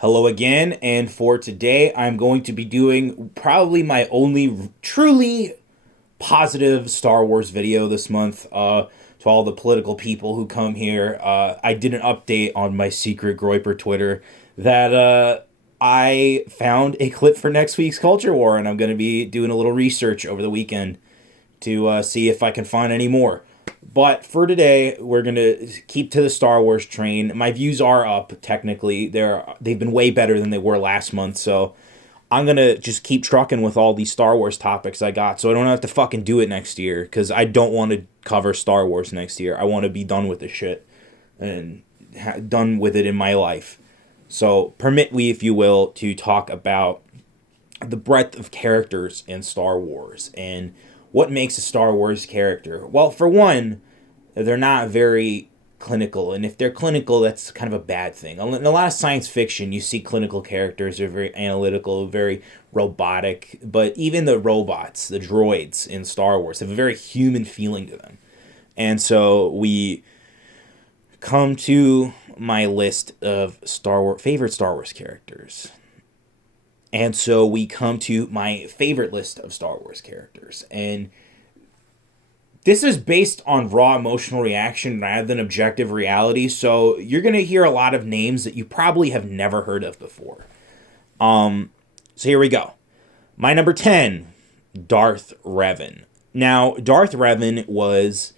Hello again, and for today, I'm going to be doing probably my only truly positive Star Wars video this month. To all the political people who come here, I did an update on my secret Groiper Twitter that I found a clip for next week's Culture War, and I'm going to be doing a little research over the weekend to see if I can find any more. But for today, we're gonna keep to the Star Wars train. My views are up technically. They've been way better than they were last month, so I'm gonna just keep trucking with all these Star Wars topics I got, so I don't have to fucking do it next year. Because I don't want to cover Star Wars next year. I want to be done with this shit and done with it in my life. So permit me, if you will, to talk about the breadth of characters in Star Wars and what makes a Star Wars character. Well, for one, they're not very clinical, and if they're clinical, that's kind of a bad thing. In a lot of science fiction, you see clinical characters are very analytical, very robotic, but even the robots, the droids in Star Wars, have a very human feeling to them. And so we come to my list of favorite Star Wars characters. And so we come to my favorite list of Star Wars characters. And this is based on raw emotional reaction rather than objective reality. So you're going to hear a lot of names that you probably have never heard of before. So here we go. My number 10, Darth Revan. Now, Darth Revan was,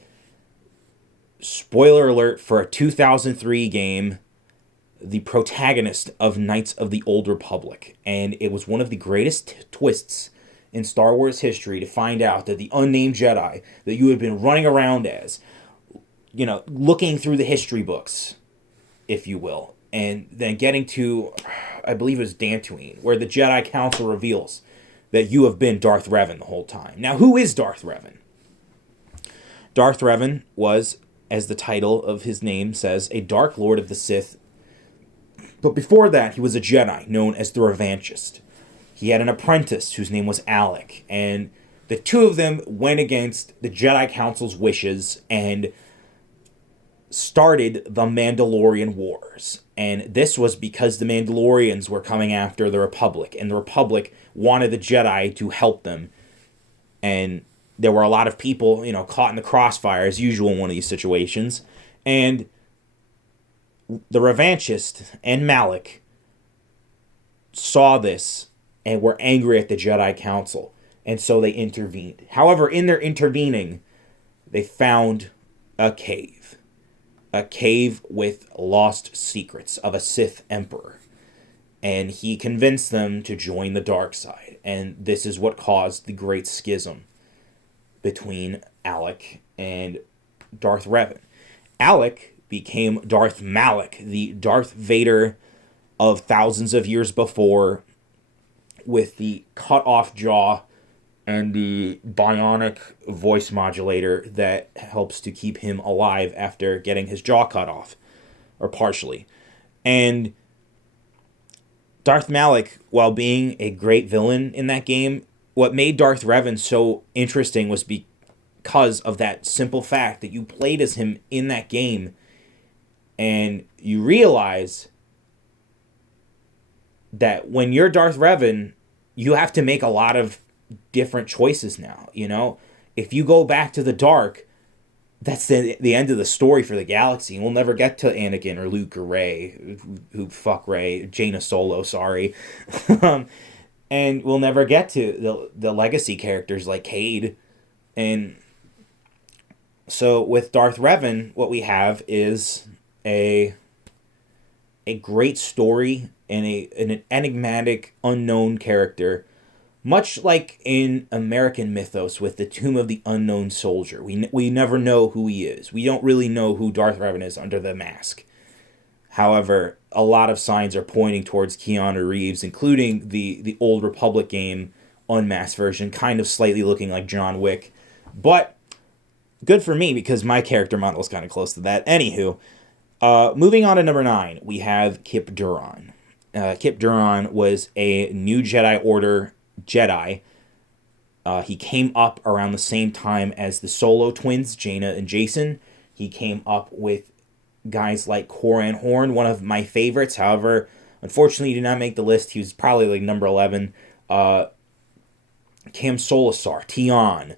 spoiler alert, for a 2003 game, the protagonist of Knights of the Old Republic. And it was one of the greatest twists in Star Wars history to find out that the unnamed Jedi that you had been running around as, looking through the history books, if you will, and then getting to, I believe it was Dantooine, where the Jedi Council reveals that you have been Darth Revan the whole time. Now, who is Darth Revan? Darth Revan was, as the title of his name says, a Dark Lord of the Sith. But before that, he was a Jedi known as the Revanchist. He had an apprentice whose name was Alec, and the two of them went against the Jedi Council's wishes and started the Mandalorian Wars. And this was because the Mandalorians were coming after the Republic, and the Republic wanted the Jedi to help them. And there were a lot of people, caught in the crossfire, as usual in one of these situations. And the Revanchist and Malik saw this and were angry at the Jedi Council, and so they intervened. However, in their intervening, they found a cave with lost secrets of a Sith Emperor, and he convinced them to join the dark side, and this is what caused the Great Schism between Alec and Darth Revan. Alec became Darth Malak, the Darth Vader of thousands of years before, with the cut-off jaw and the bionic voice modulator that helps to keep him alive after getting his jaw cut off, or partially. And Darth Malak, while being a great villain in that game, what made Darth Revan so interesting was because of that simple fact that you played as him in that game, and you realize that when you're Darth Revan, you have to make a lot of different choices now, If you go back to the dark, that's the end of the story for the galaxy. We'll never get to Anakin or Luke or Rey, who fuck Rey, Jaina Solo, sorry. And we'll never get to the legacy characters like Cade. And so with Darth Revan, what we have is a great story and an enigmatic, unknown character, much like in American mythos with the Tomb of the Unknown Soldier. We never know who he is. We don't really know who Darth Revan is under the mask. However, a lot of signs are pointing towards Keanu Reeves, including the Old Republic game unmasked version, kind of slightly looking like John Wick. But good for me, because my character model is kind of close to that. Anywho, moving on to number 9, we have Kyp Durron. Kyp Durron was a New Jedi Order Jedi. He came up around the same time as the Solo twins, Jaina and Jason. He came up with guys like Koran Horn, one of my favorites. However, Unfortunately, he did not make the list. He was probably like number 11. Cam Solusar, Tion,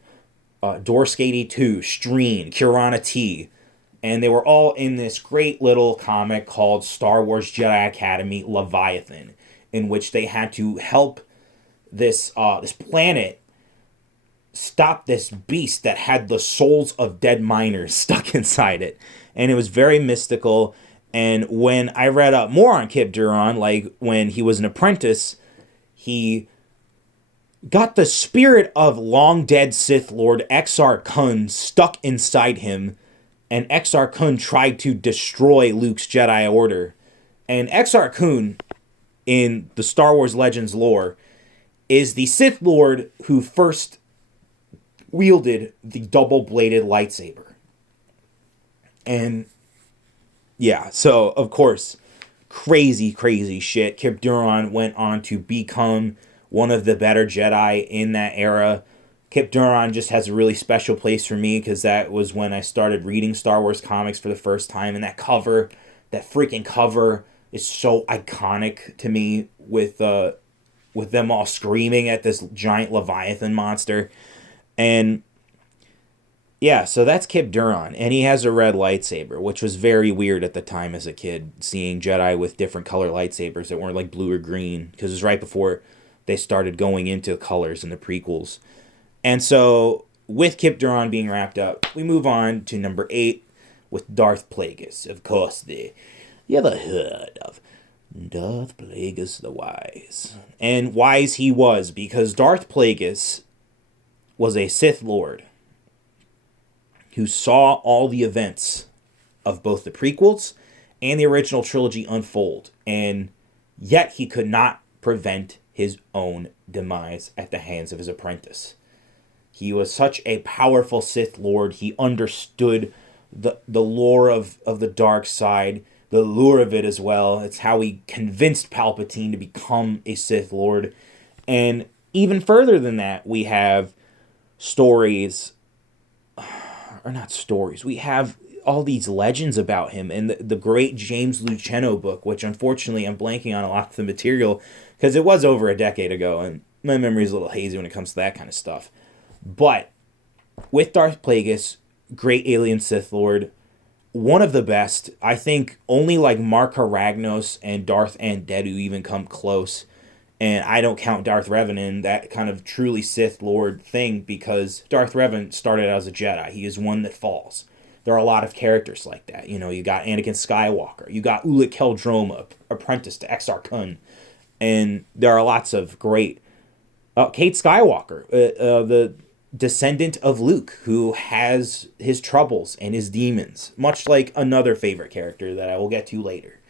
Dorsk 82, Streen, Kirana T. And they were all in this great little comic called Star Wars Jedi Academy Leviathan, in which they had to help this planet stop this beast that had the souls of dead miners stuck inside it. And it was very mystical. And when I read up more on Kyp Durron, like when he was an apprentice, he got the spirit of long-dead Sith Lord Exar Kun stuck inside him, and Exar Kun tried to destroy Luke's Jedi Order. And Exar Kun, in the Star Wars Legends lore, is the Sith Lord who first wielded the double-bladed lightsaber. And yeah, so of course, crazy shit. Kyp Durron went on to become one of the better Jedi in that era. Kyp Durron just has a really special place for me because that was when I started reading Star Wars comics for the first time. And that freaking cover is so iconic to me with them all screaming at this giant Leviathan monster. And yeah, so that's Kyp Durron. And he has a red lightsaber, which was very weird at the time as a kid, seeing Jedi with different color lightsabers that weren't like blue or green, because it was right before they started going into colors in the prequels. And so, with Kyp Durron being wrapped up, we move on to number 8 with Darth Plageius. Of course, you ever heard of Darth Plageius the Wise? And wise he was, because Darth Plageius was a Sith Lord who saw all the events of both the prequels and the original trilogy unfold, and yet he could not prevent his own demise at the hands of his apprentice. He was such a powerful Sith Lord. He understood the lore of the dark side, the lure of it as well. It's how he convinced Palpatine to become a Sith Lord. And even further than that, we have stories, or not stories, we have all these legends about him and the great James Luceno book, which unfortunately I'm blanking on a lot of the material because it was over a decade ago and my memory's a little hazy when it comes to that kind of stuff. But with Darth Plagueis, great alien Sith Lord, one of the best. I think only like Marka Ragnos and Darth Andedu even come close. And I don't count Darth Revan in that kind of truly Sith Lord thing because Darth Revan started out as a Jedi. He is one that falls. There are a lot of characters like that. You know, you got Anakin Skywalker. You got Ulic Qel-Droma, apprentice to Exar Kun. And there are lots of great... Kate Skywalker, the descendant of Luke, who has his troubles and his demons. Much like another favorite character that I will get to later.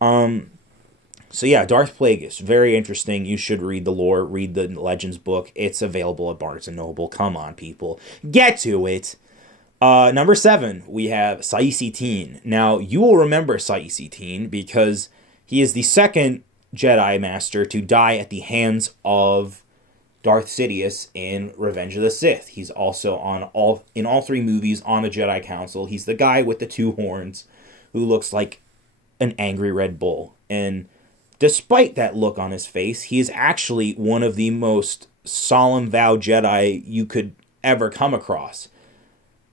So yeah, Darth Plagueis, very interesting. You should read the lore, read the Legends book. It's available at Barnes & Noble. Come on, people. Get to it! Number 7, we have Saesee Tiin. Now, you will remember Saesee Tiin because he is the second Jedi Master to die at the hands of Darth Sidious in Revenge of the Sith. He's also in all 3 movies on the Jedi Council. He's the guy with the 2 horns who looks like an angry Red Bull. And despite that look on his face, he is actually one of the most solemn vow Jedi you could ever come across.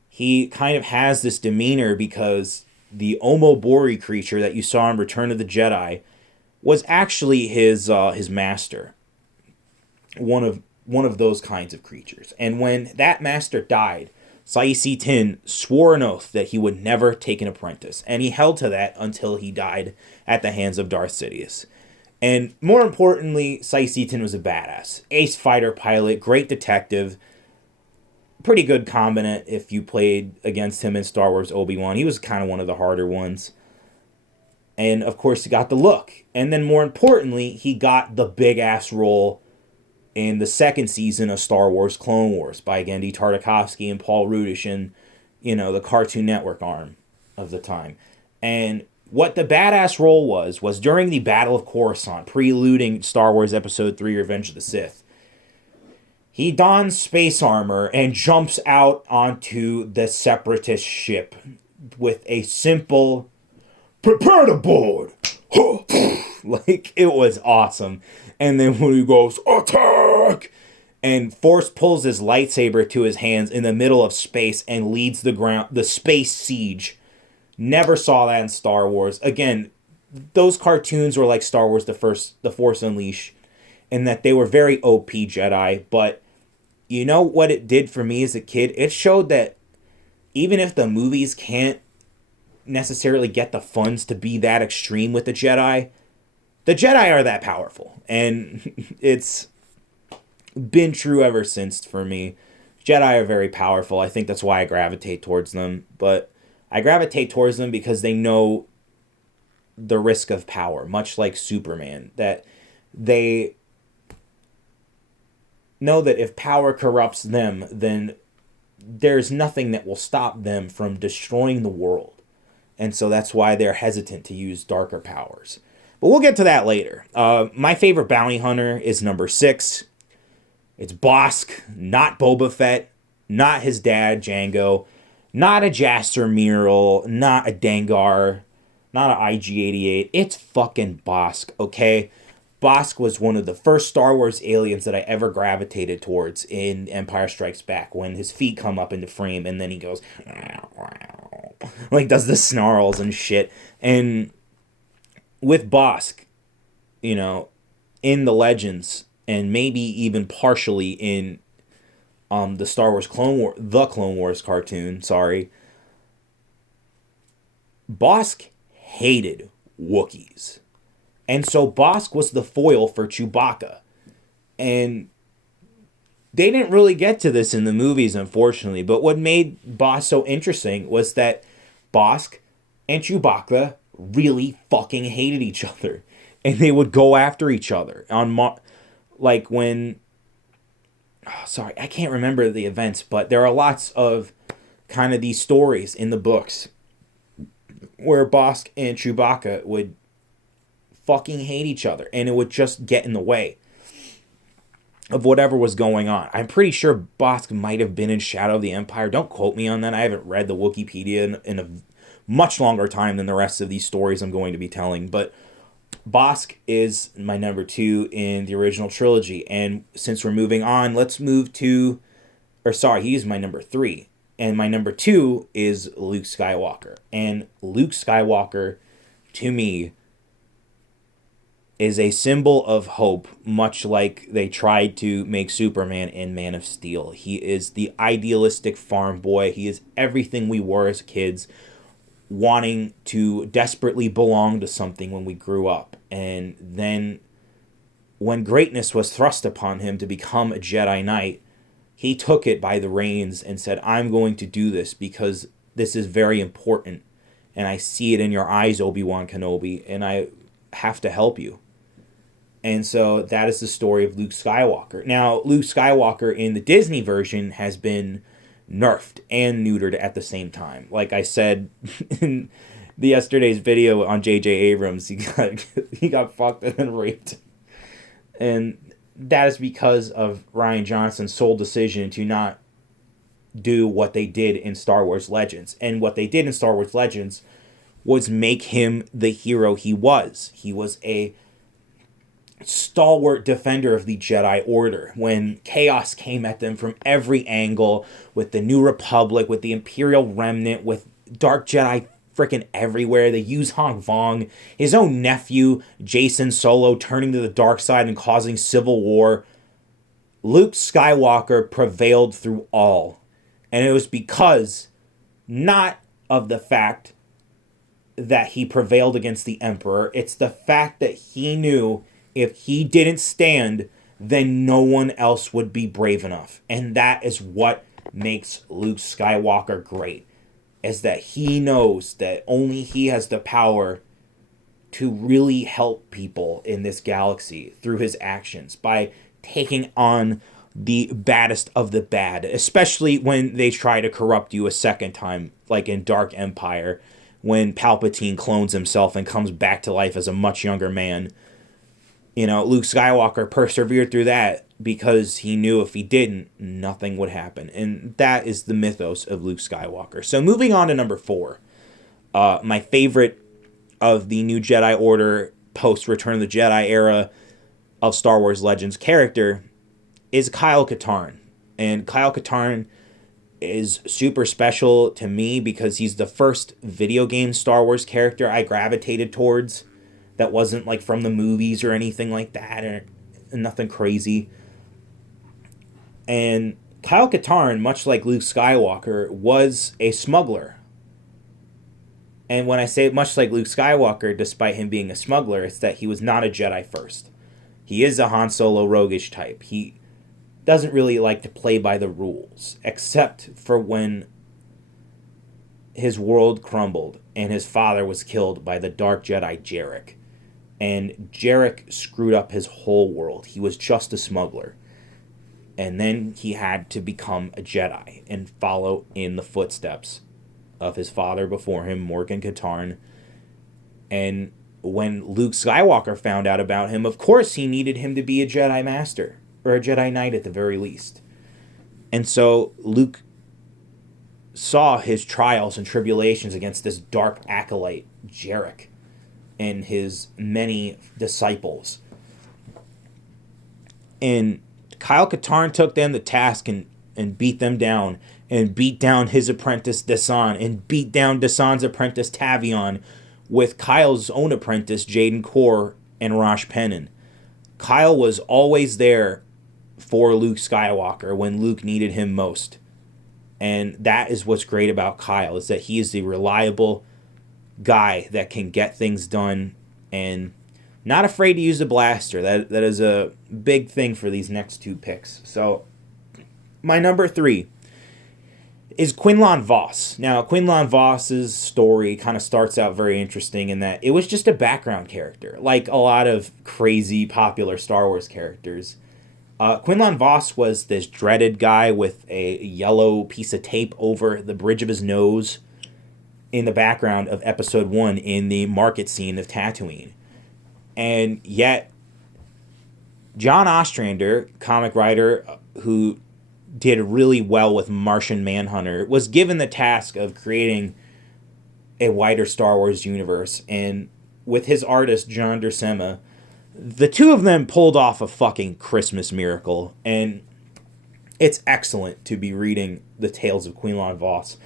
He kind of has this demeanor because the Omobori creature that you saw in Return of the Jedi was actually his master. One of those kinds of creatures. And when that master died, Saesee Tiin swore an oath that he would never take an apprentice. And he held to that until he died at the hands of Darth Sidious. And more importantly, Saesee Tiin was a badass. Ace fighter pilot, great detective, pretty good combatant if you played against him in Star Wars Obi-Wan. He was kind of one of the harder ones. And of course, he got the look. And then more importantly, he got the big-ass role in the 2nd season of Star Wars Clone Wars by Genndy Tartakovsky and Paul Rudish and, the Cartoon Network arm of the time. And what the badass role was during the Battle of Coruscant, preluding Star Wars Episode 3 Revenge of the Sith. He dons space armor and jumps out onto the Separatist ship with a simple, "Prepare to board!" Like, it was awesome. And then when he goes, attack! And Force pulls his lightsaber to his hands in the middle of space and leads the space siege. Never saw that in Star Wars. Again, those cartoons were like Star Wars: The Force Unleashed, in that they were very OP Jedi. But you know what it did for me as a kid? It showed that even if the movies can't necessarily get the funds to be that extreme with the Jedi are that powerful. And it's been true ever since for me. Jedi are very powerful. I think that's why I gravitate towards them. But I gravitate towards them because they know the risk of power, much like Superman. That they know that if power corrupts them, then there's nothing that will stop them from destroying the world. And so that's why they're hesitant to use darker powers. But we'll get to that later. My favorite bounty hunter is number 6. It's Bossk, not Boba Fett, not his dad, Jango, not a Jaster Mural, not a Dengar, not an IG-88. It's fucking Bossk, okay? Bossk was one of the first Star Wars aliens that I ever gravitated towards in Empire Strikes Back, when his feet come up into frame and then he goes, like, does the snarls and shit. And with Bossk, you know, in the Legends, and maybe even partially in the Star Wars Clone Wars cartoon, Bossk hated Wookiees. And so Bossk was the foil for Chewbacca. And they didn't really get to this in the movies, unfortunately. But what made Bossk so interesting was that Bossk and Chewbacca really fucking hated each other. And they would go after each other. Like when... I can't remember the events, but there are lots of kind of these stories in the books where Bossk and Chewbacca would fucking hate each other, and it would just get in the way of whatever was going on. I'm pretty sure Bossk might have been in Shadow of the Empire. Don't quote me on that. I haven't read the Wikipedia in a much longer time than the rest of these stories I'm going to be telling, but Bossk is my number 2 in the original trilogy. And since we're moving on, let's move to... he's my number 3. And my number 2 is Luke Skywalker. And Luke Skywalker, to me, is a symbol of hope, much like they tried to make Superman in Man of Steel. He is the idealistic farm boy. He is everything we were as kids, wanting to desperately belong to something when we grew up. And then when greatness was thrust upon him to become a Jedi Knight, he took it by the reins and said, I'm going to do this because this is very important. And I see it in your eyes, Obi-Wan Kenobi, and I have to help you. And so that is the story of Luke Skywalker. Now, Luke Skywalker in the Disney version has been nerfed and neutered at the same time. Like I said in yesterday's video on J.J. Abrams, he got fucked and then raped. And that is because of Rian Johnson's sole decision to not do what they did in Star Wars Legends. And what they did in Star Wars Legends was make him the hero he was. He was a stalwart defender of the Jedi Order when chaos came at them from every angle, with the New Republic, with the Imperial Remnant, with Dark Jedi freaking everywhere. They use Hong Vong, his own nephew, Jason Solo, turning to the dark side and causing civil war. Luke Skywalker prevailed through all. And it was because, not of the fact that he prevailed against the Emperor, it's the fact that he knew if he didn't stand, then no one else would be brave enough. And that is what makes Luke Skywalker great, is that he knows that only he has the power to really help people in this galaxy through his actions by taking on the baddest of the bad, especially when they try to corrupt you a second time, like in Dark Empire, when Palpatine clones himself and comes back to life as a much younger man. You know, Luke Skywalker persevered through that because he knew if he didn't, nothing would happen. And that is the mythos of Luke Skywalker. So moving on to number 4. My favorite of the New Jedi Order post-Return of the Jedi era of Star Wars Legends character is Kyle Katarn. And Kyle Katarn is super special to me because he's the first video game Star Wars character I gravitated towards that wasn't like from the movies or anything like that, or nothing crazy. And Kyle Katarn, much like Luke Skywalker, was a smuggler. And when I say much like Luke Skywalker, despite him being a smuggler, it's that he was not a Jedi first. He is a Han Solo roguish type. He doesn't really like to play by the rules, except for when his world crumbled and his father was killed by the Dark Jedi Jarek. And Jarek screwed up his whole world. He was just a smuggler. And then he had to become a Jedi and follow in the footsteps of his father before him, Morgan Katarn. And when Luke Skywalker found out about him, of course he needed him to be a Jedi Master, or a Jedi Knight at the very least. And so Luke saw his trials and tribulations against this dark acolyte, Jarek, and his many disciples. And Kyle Katarn took them to task and beat them down, and beat down his apprentice Desan, and beat down Desan's apprentice Tavion, with Kyle's own apprentice Jaden Kor and Rosh Pennon. Kyle was always there for Luke Skywalker when Luke needed him most. And that is what's great about Kyle, is that he is the reliable guy that can get things done and not afraid to use a blaster. That is a big thing for these next two picks. So my number 3 is Quinlan Vos. Now, Quinlan Vos's story kind of starts out very interesting in that it was just a background character, like a lot of crazy popular Star Wars characters. Quinlan Vos was this dreaded guy with a yellow piece of tape over the bridge of his nose in the background of Episode 1 in the market scene of Tatooine. And yet, John Ostrander, comic writer who did really well with Martian Manhunter, was given the task of creating a wider Star Wars universe. And with his artist, John Dersema, the two of them pulled off a fucking Christmas miracle. And it's excellent to be reading the tales of Quinlan Vos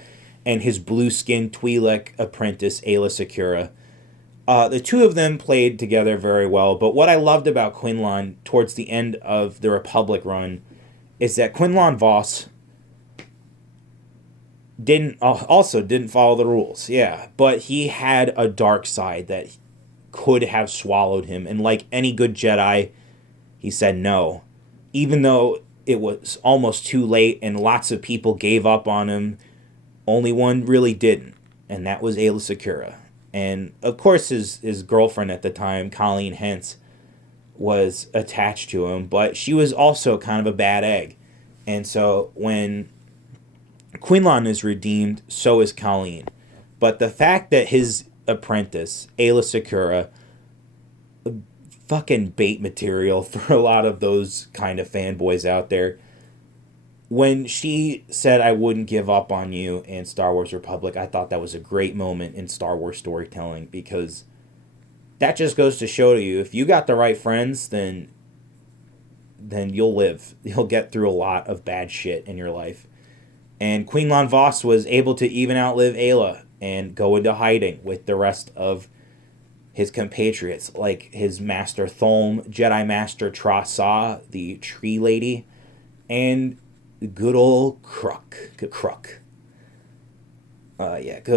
and his blue-skinned Twi'lek apprentice, Aayla Secura. The two of them played together very well, but what I loved about Quinlan towards the end of the Republic run is that Quinlan Vos didn't follow the rules, yeah, but he had a dark side that could have swallowed him, and like any good Jedi, he said no. Even though it was almost too late and lots of people gave up on him, only one really didn't, and that was Aayla Secura. And of course his girlfriend at the time, Colleen Hentz, was attached to him, but she was also kind of a bad egg. And so when Quinlan is redeemed, so is Colleen. But the fact that his apprentice, Aayla Secura, fucking bait material for a lot of those kind of fanboys out there, when she said, "I wouldn't give up on you" in Star Wars Republic, I thought that was a great moment in Star Wars storytelling, because that just goes to show to you, if you got the right friends, then you'll live. You'll get through a lot of bad shit in your life. And Quinlan Vos was able to even outlive Aayla and go into hiding with the rest of his compatriots, like his Master Thulm, Jedi Master Tra-Sa, the tree lady, and good old Kruk. Good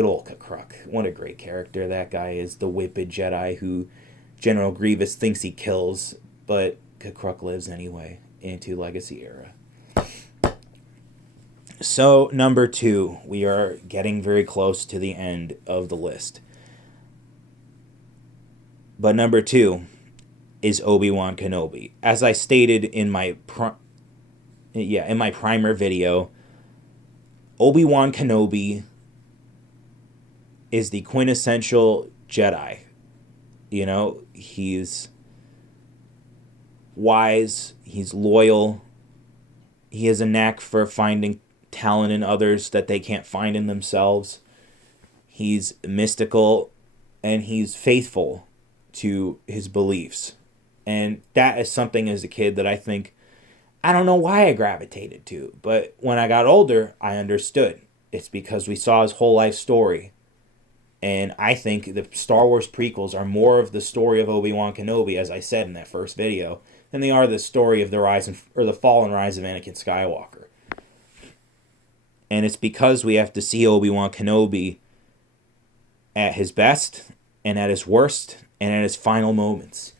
old Kruk. What a great character that guy is. The whipped Jedi who General Grievous thinks he kills, but Kruk lives anyway into Legacy era. So, number 2. We are getting very close to the end of the list. But number 2 is Obi-Wan Kenobi. As I stated in my primer video, Obi-Wan Kenobi is the quintessential Jedi. You know, he's wise, he's loyal, he has a knack for finding talent in others that they can't find in themselves. He's mystical, and he's faithful to his beliefs. And that is something as a kid that I don't know why I gravitated to. But when I got older, I understood. It's because we saw his whole life story. And I think the Star Wars prequels are more of the story of Obi-Wan Kenobi, as I said in that first video, than they are the story of the fall and rise of Anakin Skywalker. And it's because we have to see Obi-Wan Kenobi at his best, and at his worst, and at his final moments.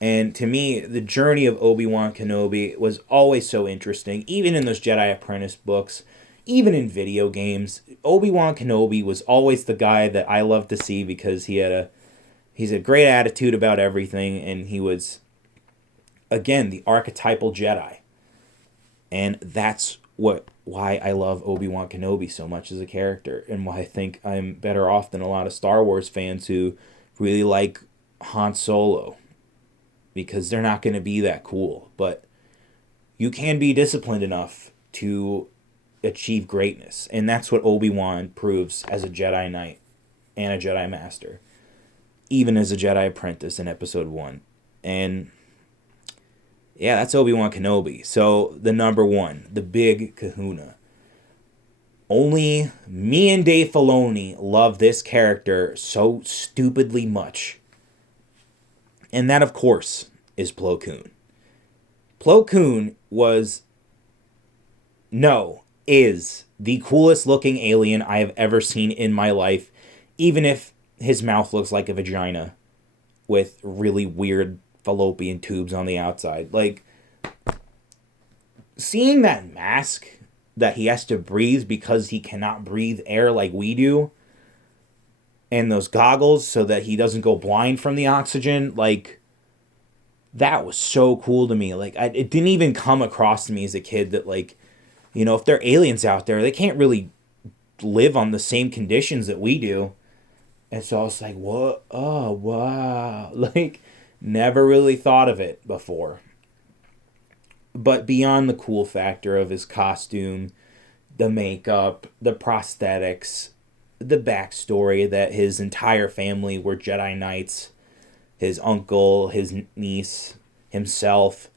And to me, the journey of Obi-Wan Kenobi was always so interesting, even in those Jedi Apprentice books, even in video games. Obi-Wan Kenobi was always the guy that I loved to see because he's a great attitude about everything, and he was, again, the archetypal Jedi. And that's why I love Obi-Wan Kenobi so much as a character, and why I think I'm better off than a lot of Star Wars fans who really like Han Solo, because they're not going to be that cool. But you can be disciplined enough to achieve greatness, and that's what Obi-Wan proves as a Jedi Knight and a Jedi Master, even as a Jedi Apprentice in Episode 1. And yeah, that's Obi-Wan Kenobi. So the number one, the big kahuna. Only me and Dave Filoni love this character so stupidly much. And that, of course, is Plo Koon. Plo Koon is the coolest looking alien I have ever seen in my life, even if his mouth looks like a vagina with really weird fallopian tubes on the outside. Like, seeing that mask that he has to breathe because he cannot breathe air like we do, and those goggles so that he doesn't go blind from the oxygen, like, that was so cool to me. Like, it didn't even come across to me as a kid that, like, you know, if they're aliens out there, they can't really live on the same conditions that we do. And so I was like, what? Oh, wow. Like, never really thought of it before. But beyond the cool factor of his costume, the makeup, the prosthetics, the backstory that his entire family were Jedi Knights, his uncle, his niece, himself,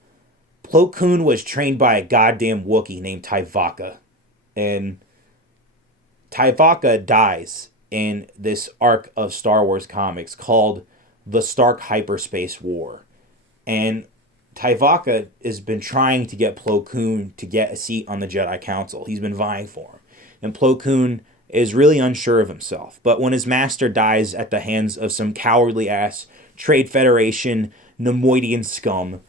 Plo Koon was trained by a goddamn Wookiee named Tyvaka. And Tyvaka dies in this arc of Star Wars comics called the Stark Hyperspace War. And Tyvaka has been trying to get Plo Koon to get a seat on the Jedi Council. He's been vying for him. And Plo Koon is really unsure of himself. But when his master dies at the hands of some cowardly-ass Trade Federation Nemoidian scum,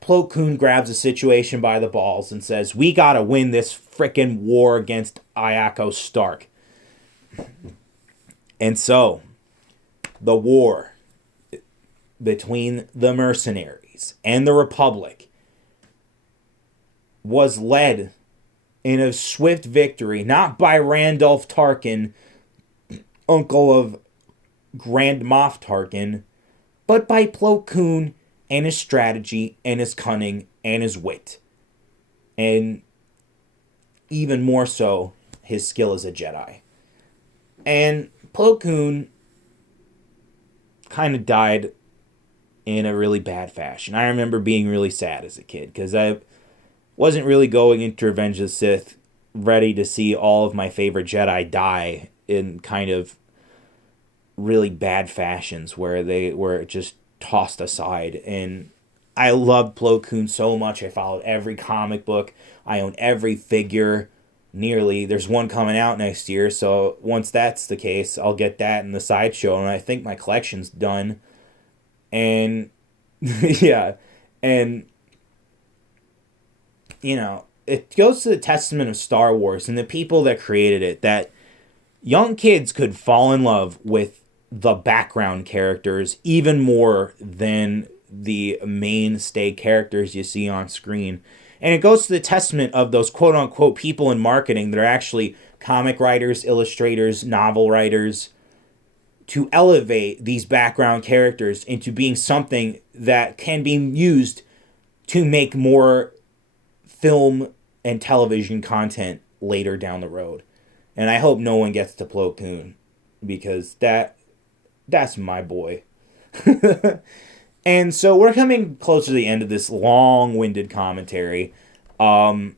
Plo Koon grabs the situation by the balls and says, we gotta win this frickin' war against Iako Stark. And so, the war between the mercenaries and the Republic was led in a swift victory, not by Randolph Tarkin, uncle of Grand Moff Tarkin, but by Plo Koon and his strategy and his cunning and his wit. And even more so, his skill as a Jedi. And Plo Koon kind of died in a really bad fashion. I remember being really sad as a kid because I wasn't really going into Revenge of the Sith ready to see all of my favorite Jedi die in kind of really bad fashions where they were just tossed aside. And I loved Plo Koon so much. I followed every comic book. I own every figure. Nearly. There's one coming out next year, so once that's the case, I'll get that in the sideshow, and I think my collection's done. And yeah, and you know, it goes to the testament of Star Wars and the people that created it, that young kids could fall in love with the background characters even more than the mainstay characters you see on screen. And it goes to the testament of those quote-unquote people in marketing that are actually comic writers, illustrators, novel writers, to elevate these background characters into being something that can be used to make more film and television content later down the road. And I hope no one gets to Plo Koon, because that's my boy. And so we're coming close to the end of this long-winded commentary. I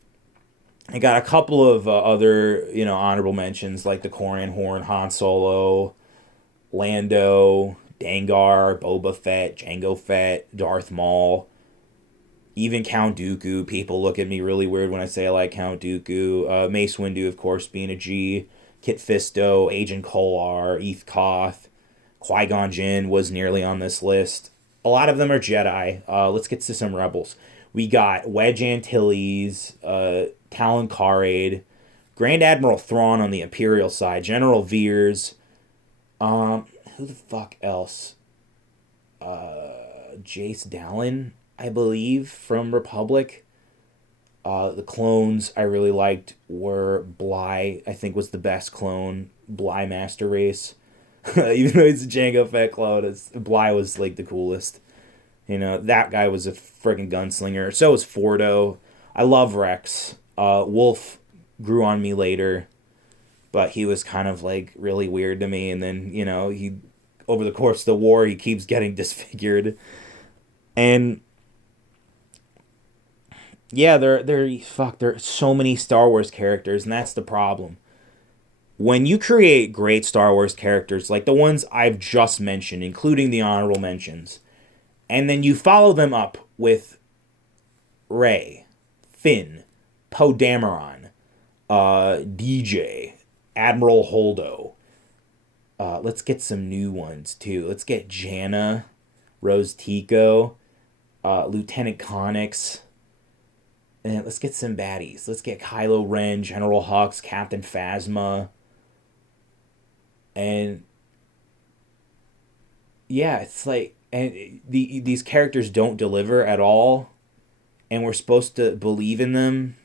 got a couple of other, honorable mentions like the Koran Horn, Han Solo, Lando, Dengar, Boba Fett, Jango Fett, Darth Maul, even Count Dooku. People look at me really weird when I say I like Count Dooku. Mace Windu, of course, being a G. Kit Fisto, Agent Kolar, Eth Koth, Qui-Gon Jinn was nearly on this list. A lot of them are Jedi. Let's get to some Rebels. We got Wedge Antilles, Talon Karrde, Grand Admiral Thrawn on the Imperial side, General Veers, who the fuck else? Jace Dallin, I believe, from Republic. The clones I really liked were Bly, I think was the best clone, Bly Master Race. Even though he's a Jango Fett clone, Bly was like the coolest. That guy was a friggin' gunslinger. So was Fordo. I love Rex. Wolf grew on me later, but he was kind of like really weird to me. And then, he over the course of the war, he keeps getting disfigured. And yeah, there are so many Star Wars characters, and that's the problem. When you create great Star Wars characters, like the ones I've just mentioned, including the honorable mentions, and then you follow them up with Rey, Finn, Poe Dameron, DJ, Admiral Holdo. Let's get some new ones, too. Let's get Janna, Rose Tico, Lieutenant Connix. And let's get some baddies. Let's get Kylo Ren, General Hux, Captain Phasma. And yeah, it's like, and these characters don't deliver at all, and we're supposed to believe in them.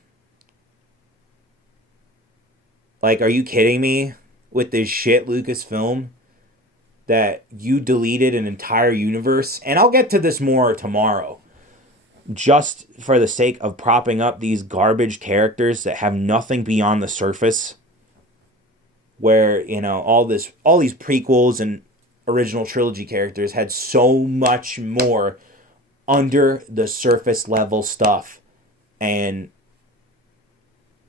Like, are you kidding me with this shit Lucasfilm that you deleted an entire universe? And I'll get to this more tomorrow. Just for the sake of propping up these garbage characters that have nothing beyond the surface, where all these prequels and original trilogy characters had so much more under the surface level stuff, and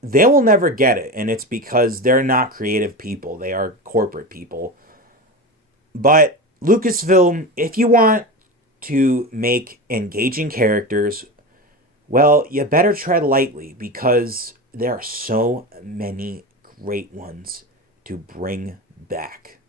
they will never get it. And it's because they're not creative people, they are corporate people. But Lucasfilm, if you want to make engaging characters, well, you better tread lightly, because there are so many great ones to bring back.